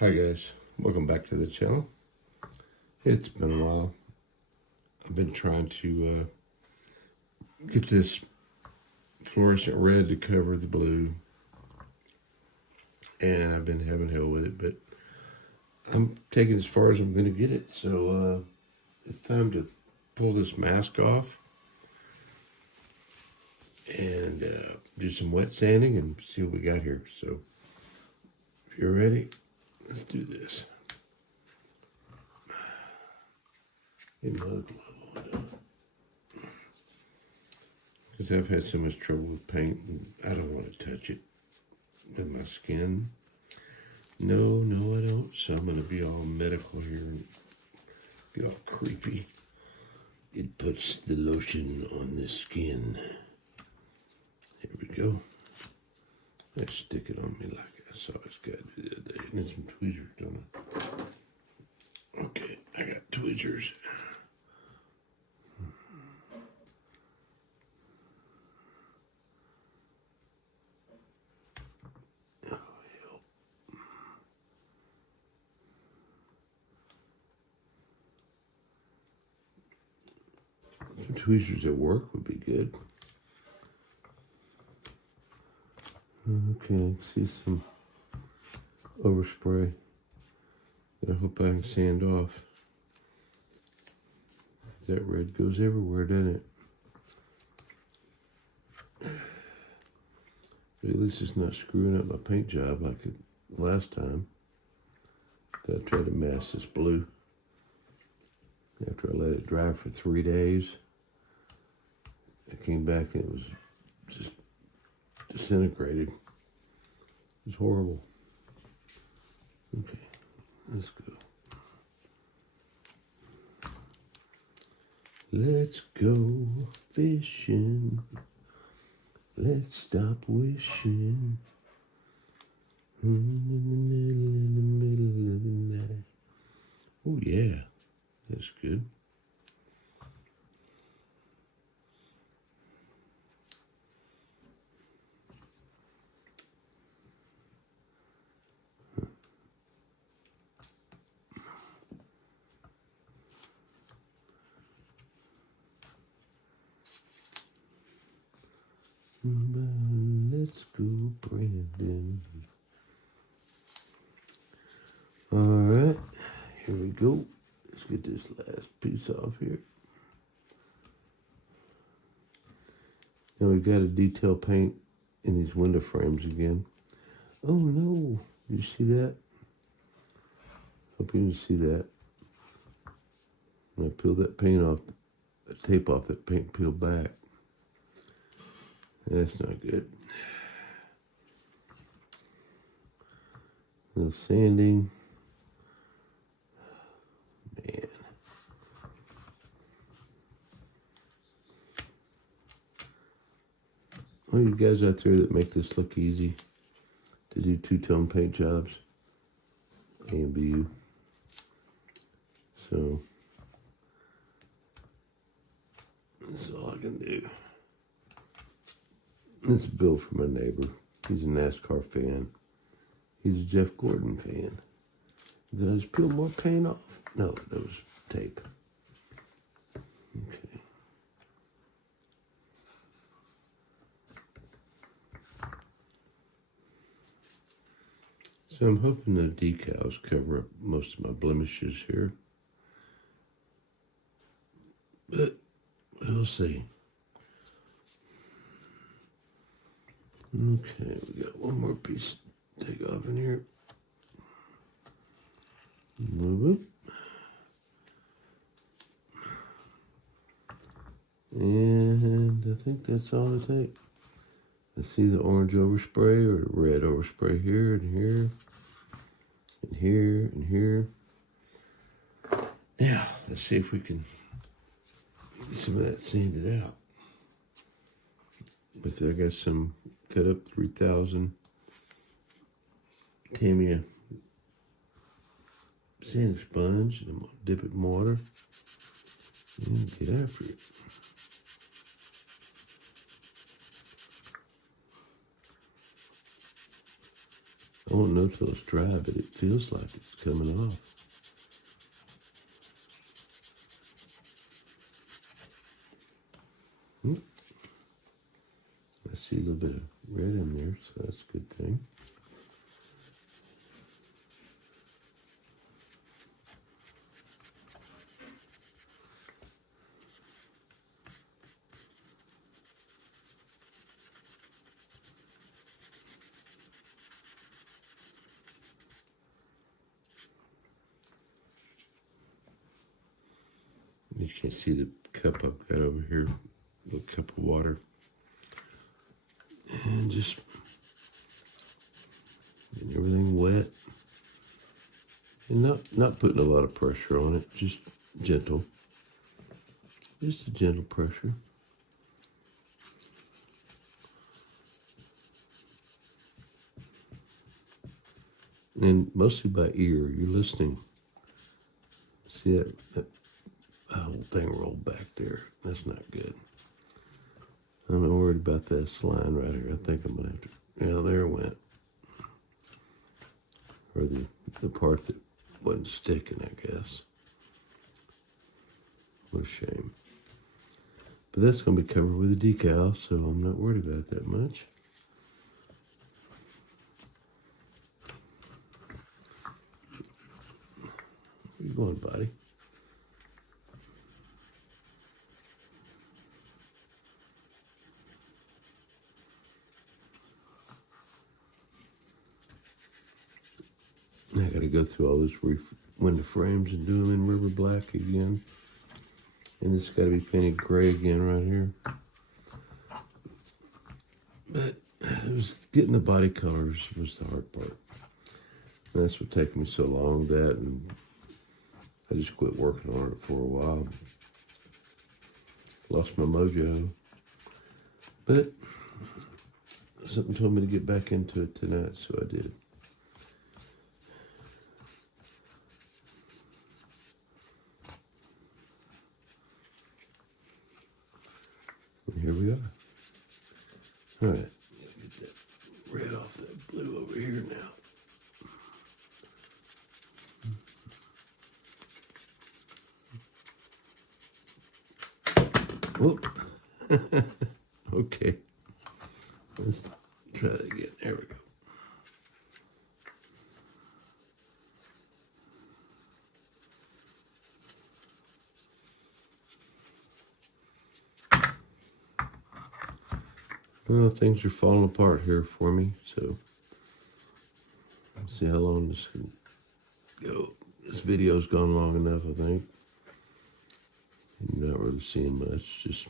Hi guys, welcome back to the channel. It's been a while. I've been trying to get this fluorescent red to cover the blue, and I've been having hell with it, but I'm taking as far as I'm going to get it, so it's time to pull this mask off and do some wet sanding and see what we got here. So if you're ready, let's do this. Get my glove on. Because I've had so much trouble with paint, and I don't want to touch it with my skin. No, I don't. So I'm going to be all medical here and be all creepy. It puts the lotion on the skin. Here we go. I stick it on me like I saw this guy do the other day. I need some tweezers, don't I? Okay, I got tweezers. Some tweezers at work would be good. Okay, see some overspray that I hope I can sand off. That red goes everywhere, doesn't it? But at least it's not screwing up my paint job like it last time that I tried to mask this blue. After I let it dry for 3 days, I came back and it was just disintegrated. It was horrible. Okay, let's go. Let's go fishing. Let's stop wishing. In the middle of the night. Oh yeah, that's good. Let's go, Brandon. All right, here we go. Let's get this last piece off here. Now we've got to detail paint in these window frames again. Oh no, did you see that? Hope you didn't see that. When I peeled that paint off, the tape off, that paint peeled back. That's not good. A little sanding. Man. All you guys out there that make this look easy to do two-tone paint jobs, A and B. So, this is all I can do. This is Bill from my neighbor. He's a NASCAR fan. He's a Jeff Gordon fan. Did I just peel more paint off? No, that was tape. Okay. So I'm hoping the decals cover up most of my blemishes here. But we'll see. Okay, we got one more piece to take off in here. Move it. And I think that's all to take. I see the orange overspray or the red overspray here and here and here and here. Now, let's see if we can get some of that sanded out. But I got some cut up 3000 Tamiya sanding sponge, and I'm gonna dip it in water and get after it. I won't know till it's dry, but it feels like it's coming off. I see a little bit of red in there, so that's a good thing. You can see the cup I've got over here, a little cup of water. And just getting everything wet. And not putting a lot of pressure on it, just gentle. Just a gentle pressure. And mostly by ear, you're listening. See that whole thing rolled back there. That's not good. I'm not worried about this line right here. I think I'm going to have to, yeah, there it went. Or the part that wasn't sticking, I guess. What a shame. But that's going to be covered with a decal, so I'm not worried about that much. Where you going, buddy? I got to go through all those window frames and do them in river black again. And it's got to be painted gray again right here. But it was getting the body colors was the hard part. And that's what took me so long, that, and I just quit working on it for a while. Lost my mojo. But something told me to get back into it tonight, so I did. And here we are. All right, get that red off that blue over here now. Whoop. Okay. Let's try that again. There we go. Well, things are falling apart here for me, so let's see how long this can go. This video's gone long enough, I think. You're not really seeing much, just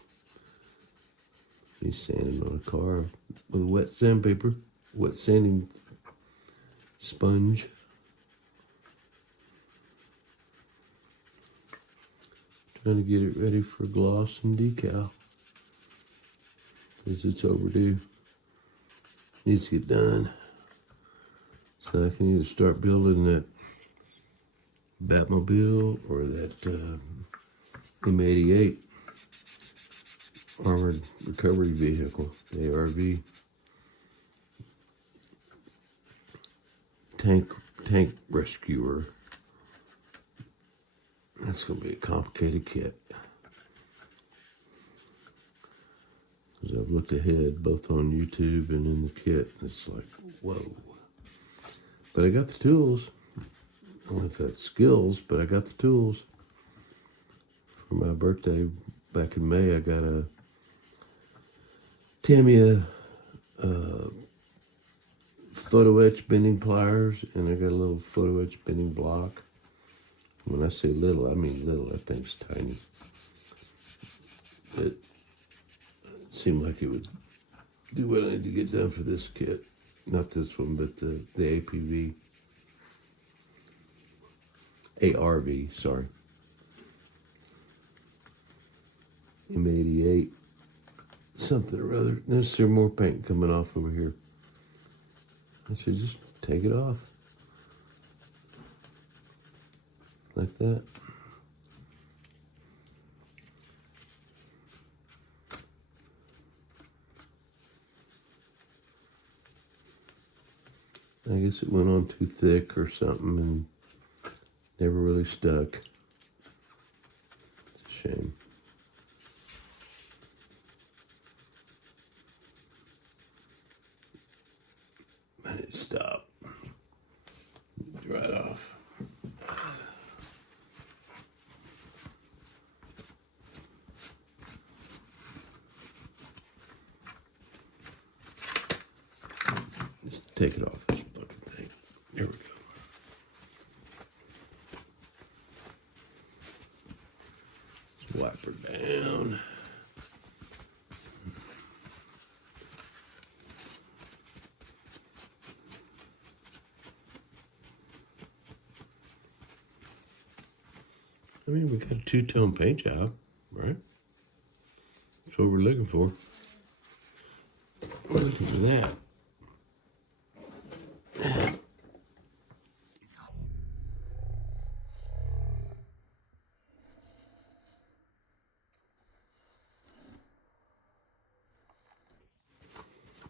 me sanding on a car with a wet sandpaper, wet sanding sponge. Trying to get it ready for gloss and decal, because it's overdue. Needs to get done. So I can either start building that Batmobile or that M88 Armored Recovery Vehicle, ARV. Tank Rescuer. That's going to be a complicated kit. Because I've looked ahead both on YouTube and in the kit, and it's like, whoa. But I got the tools. I don't know if that's skills, but I got the tools. For my birthday back in May, I got a Tamiya photo etch bending pliers, and I got a little photo etch bending block. When I say little, I mean little. That thing's tiny. It seemed like it would do what I need to get done for this kit. Not this one, but the APV. ARV, sorry. M88. Something or other. There's some more paint coming off over here. I should just take it off. Like that. I guess it went on too thick or something and never really stuck. It's a shame. I need to stop. Dry it off. Just take it off this fucking thing. There we go. Just wipe her down. I mean, we got a two-tone paint job, right? That's what we're looking for. We're looking for that.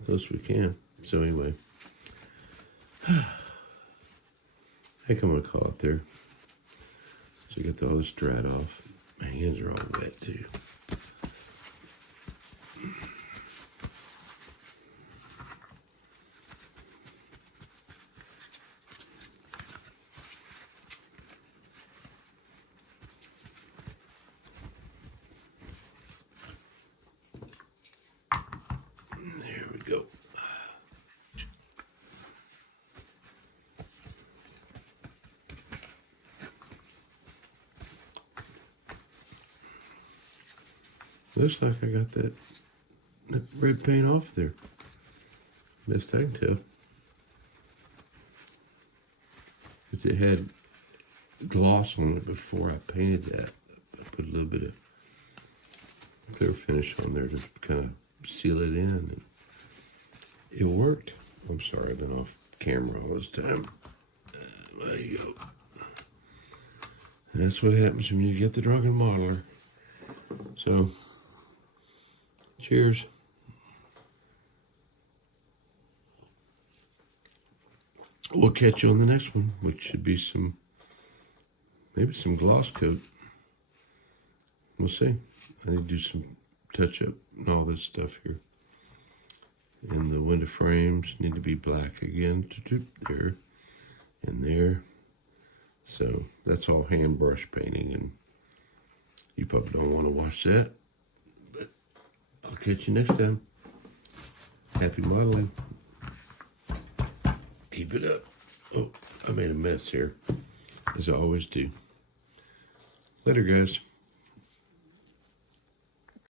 Close we can. So anyway, I think I'm gonna call it there. So get all this dried off. My hands are all wet too. There we go. Looks like I got that red paint off there. Best I can tell. Because it had gloss on it before I painted that. I put a little bit of clear finish on there to kind of seal it in. And it worked. I'm sorry, I've been off camera all this time. There you go. That's what happens when you get the drunken modeler. So, cheers. We'll catch you on the next one, which should be maybe some gloss coat. We'll see. I need to do some touch up and all this stuff here. And the window frames need to be black again. There and there. So that's all hand brush painting, and you probably don't want to watch that. But I'll catch you next time. Happy modeling. Keep it up. Oh, I made a mess here, as I always do. Later, guys.